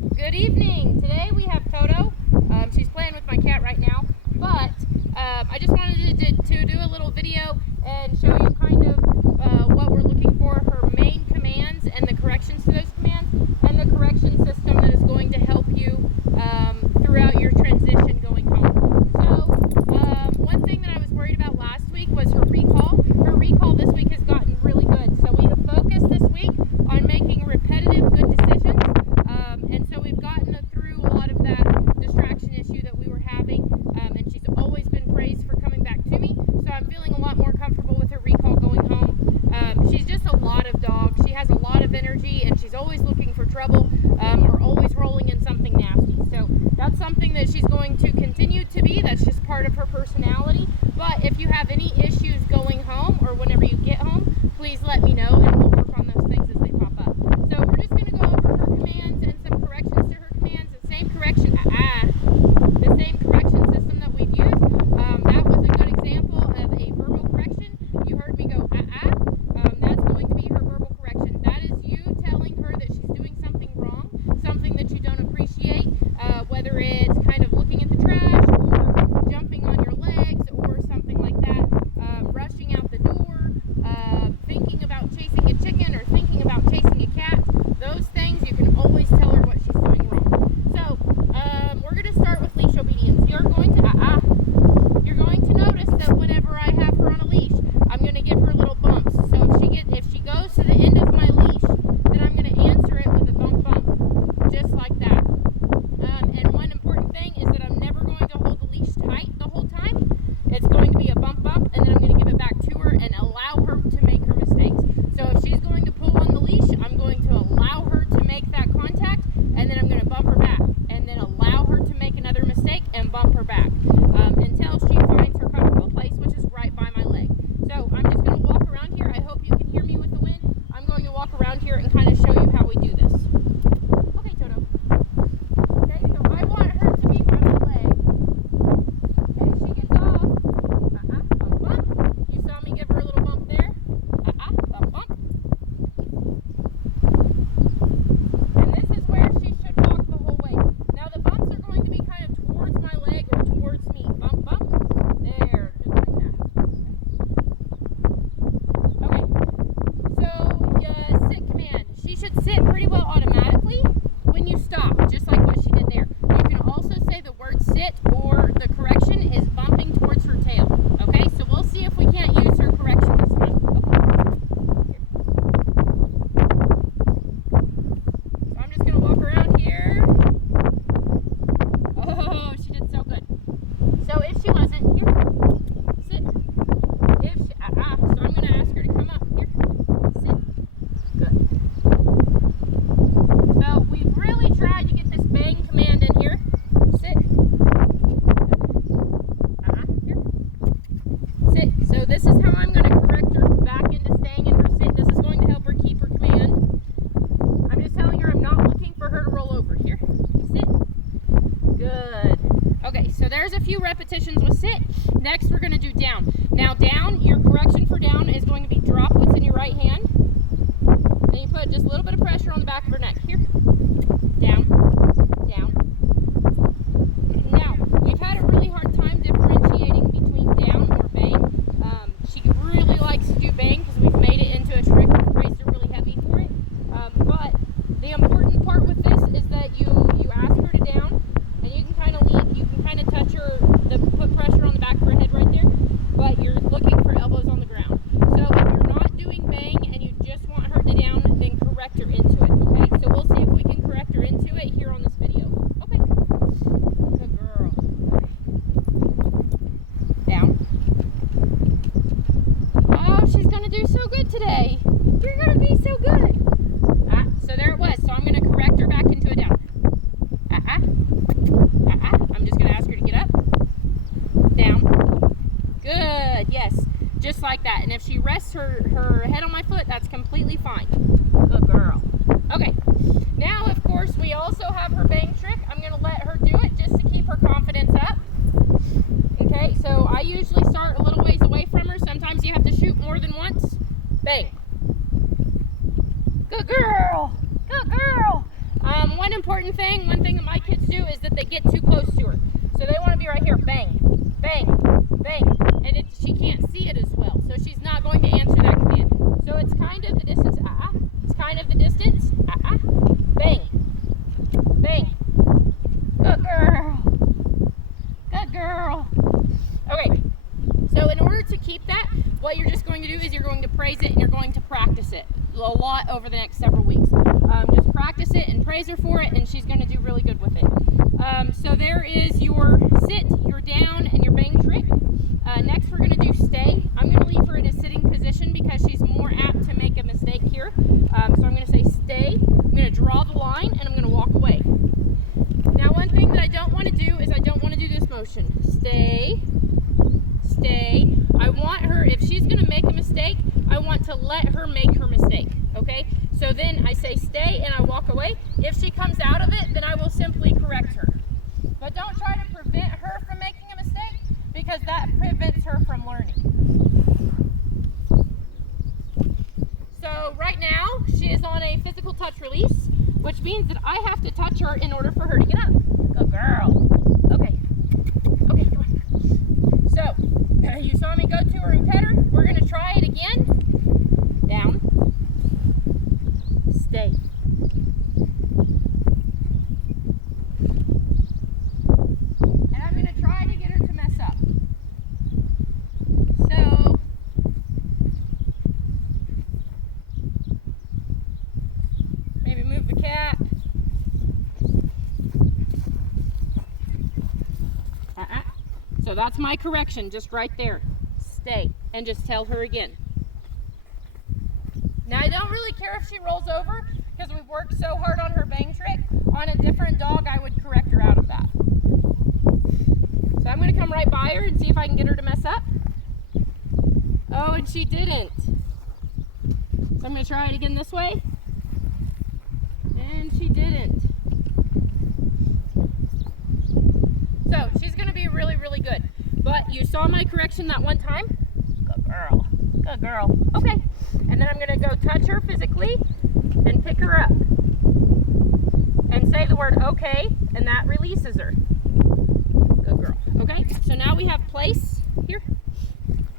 Good evening. Today we have Toto. She's playing with my cat right now, but I just wanted to do a little video and show you kind of what we're looking for, her main commands and the corrections to those commands, and the correction system that is going to help you throughout your transition going home. So one thing that I was worried about last week was her recall. Her recall this week has gotten really good. So we have focused this week on making repetitive good decisions. And so we've gotten through a lot of that distraction issue that we were having, and she's always been praised for coming back to me, so I'm feeling a lot more comfortable with her recall going home. She's just a lot of dog. She has a lot of energy, and she's always looking for trouble, or always rolling in something nasty. So that's something that she's going to continue to be. That's just part of her personality. But if you have any issues going home, or whenever you get home, please let me know, and we'll work on those things as they pop up. So we're just going to go over her commands and some corrections to her commands. The same correction system that we've used. That was a good example of a verbal correction. You heard me go that's going to be her verbal correction. That is you telling her that she's doing something wrong, something that you don't appreciate, whether it's kind of looking at the trash or jumping on your legs or something like that, rushing out the door, thinking about chasing a chicken or thinking about chasing a cat. Those things, you can always tell her what she's doing wrong. So we're going to start with leash obedience. You're going to notice that whenever I have her on a leash, I'm going to give her little bumps. So if she goes to the end of my leash, then I'm going to answer it with a bump, just like that. And one important thing is that I'm never going to hold the leash tight the whole time. It's going to be a bump, and then I'm going to give it back to her and allow her to make her mistakes. So if she's going to pull on the leash, I'm going to allow her to make that contact, and then I'm going to bump her back, and then allow her to make another mistake and bump her back until she finds her comfortable place, which is right by my leg. So I'm just going to walk around here. I hope you can hear me with the wind. I'm going to walk around here and kind of show you how we do this. Okay, Toto. Okay, so I want her to be by my leg, and if she gets off, bump, bump. You saw me give her a little bump there. Bump, bump. And this is where she should walk the whole way. Now the bumps are going to be kind of towards my leg or towards me. Bump, bump. There, just like that. Okay. So, sit command. She should sit pretty well automatically when you stop, just like what she did there. You can also say the word sit, or the correction is bumping towards her tail. Okay, so we'll see if we can't use her correction this time. So I'm just going to walk around here. Oh, she did so good. So if she wasn't, here, sit. If she, so I'm going to ask her to come up. Here, sit. Good. So we've really tried to get this bang command in here. Sit. Here. Sit. So this is how I'm going to correct her back into staying in her sit. This is going to help her keep her command. I'm just telling her I'm not looking for her to roll over. Here. Sit. Good. Okay, so there's a few repetitions with sit. Next we're going to do down. Now down, your correction for down is going to be drop what's in your right hand. And you put just a little bit of pressure on the back of her neck. Here. Down. Down. Now, we've had a really hard time differentiating between down or bang. She really likes to do bang because we've made it into a trick. We've raised her really heavy for it. But the important part with this is that you ask her to down, and you can kind of lean, you can kind of touch her, put pressure on the back of her head right there, but you're looking for elbows on the ground. So if you're not doing bang and you just want her to down, then correct her into it, okay? So we'll see if we can correct her into it here on this video. Okay. Good girl. Down. Oh, she's going to do so good today. You're going to be so good. So there it was. So I'm going to correct her back into a down. I'm just going to ask her to get up. Down. Good. Yes. Just like that. And if she rests her head on my foot, that's completely fine. Good girl. Okay. Now, of course, we also have her bang trick. I'm going to let her do it just to keep her confidence up. Okay. So I usually start a little ways away from her. Sometimes you have to shoot more than once. Bang. Good girl. Good girl. One important one thing that my kids do is that they get too close to her. So they want to be right here, bang, bang, bang. And she can't see it as well, so she's not going to answer that command. So it's kind of the distance, it's kind of the distance, bang, bang. Good girl, good girl. Okay, so in order to keep that, what you're just going to do is you're going to praise it and you're going to practice it a lot over the next several weeks. Just practice it and praise her for it, and she's going to do really good with it. So there is your sit, your down, and your bang trick. Next we're going to do stay. I'm going to leave her in a sitting position because she's more apt to make a mistake here. So I'm going to say stay, I'm going to draw the line, and I'm going to walk away. Now one thing that I don't want to do is I don't want to do this motion. Stay, stay. I want her, if she's going to make a mistake, I want to let her make her mistake, okay? So then I say stay and I walk away. If she comes out of it, then I will simply correct her. But don't try to prevent her from making a mistake because that prevents her from learning. So right now, she is on a physical touch release, which means that I have to touch her in order for her to get up. Good girl. Okay. Okay, come on. So, you saw me go to her and pet her. We're going to try it again. Down. Stay. And I'm going to try to get her to mess up. So, maybe move the cat. So that's my correction, just right there. Stay, and just tell her again. Now I don't really care if she rolls over, because we've worked so hard on her bang trick. On a different dog, I would correct her out of that. So I'm going to come right by her and see if I can get her to mess up. Oh, and she didn't. So I'm going to try it again this way. And she didn't. So she's going to be really, really good. But you saw my correction that one time? Good girl. Good girl. Okay. And then I'm going to go touch her physically and pick her up. And say the word okay, and that releases her. Good girl. Okay, so now we have place here.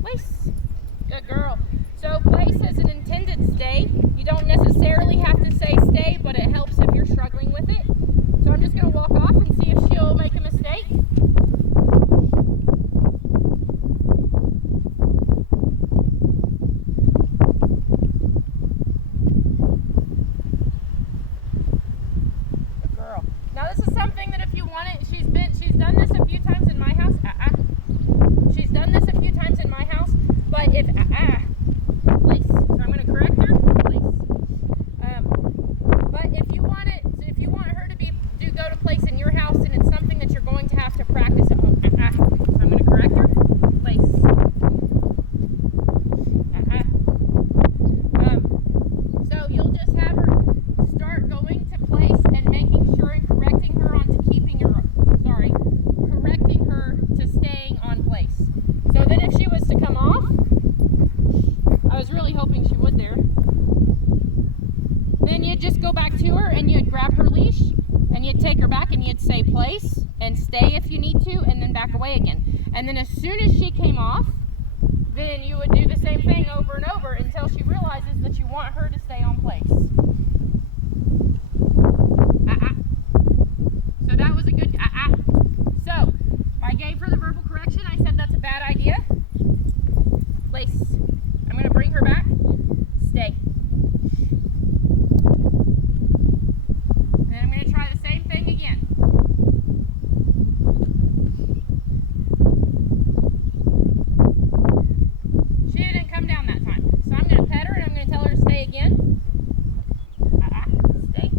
Place. Good girl. So place is an intended stay. You don't necessarily have to say stay, but it helps if you're struggling with it. So I'm just going to walk off and see if she'll make a mistake. Good girl. Now this is something that if you want it, she's done this a few times in my house. She's done this a few times in my house, but if place. So I'm going to correct her. Place. But if you want her to go to place in your house, and it's something that you're going to have to practice at home. So I'm going to correct her. Place. So you'll just have her start going to place and making sure and correcting her correcting her to staying on place. So then if she was to come off, I was really hoping she would there. Then you'd just go back to her and you'd grab her leash and you'd take her back and you'd say place and stay if you need to, and then back away again. And then as soon as she came off, then you would do the same thing over and over until she realizes that you want her to stay on place. So that was a good So I gave her the verbal correction. I said that's a bad idea. Place. I'm going to bring her back. Stay. And I'm going to try the same thing again. She didn't come down that time. So I'm going to pet her and I'm going to tell her to stay again. Stay.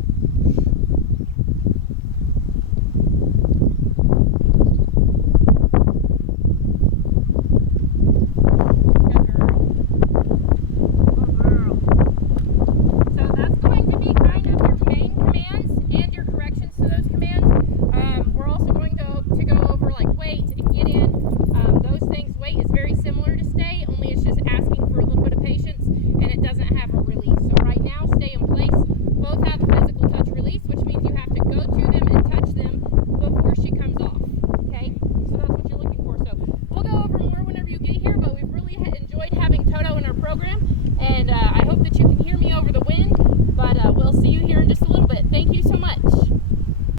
Thank you so much.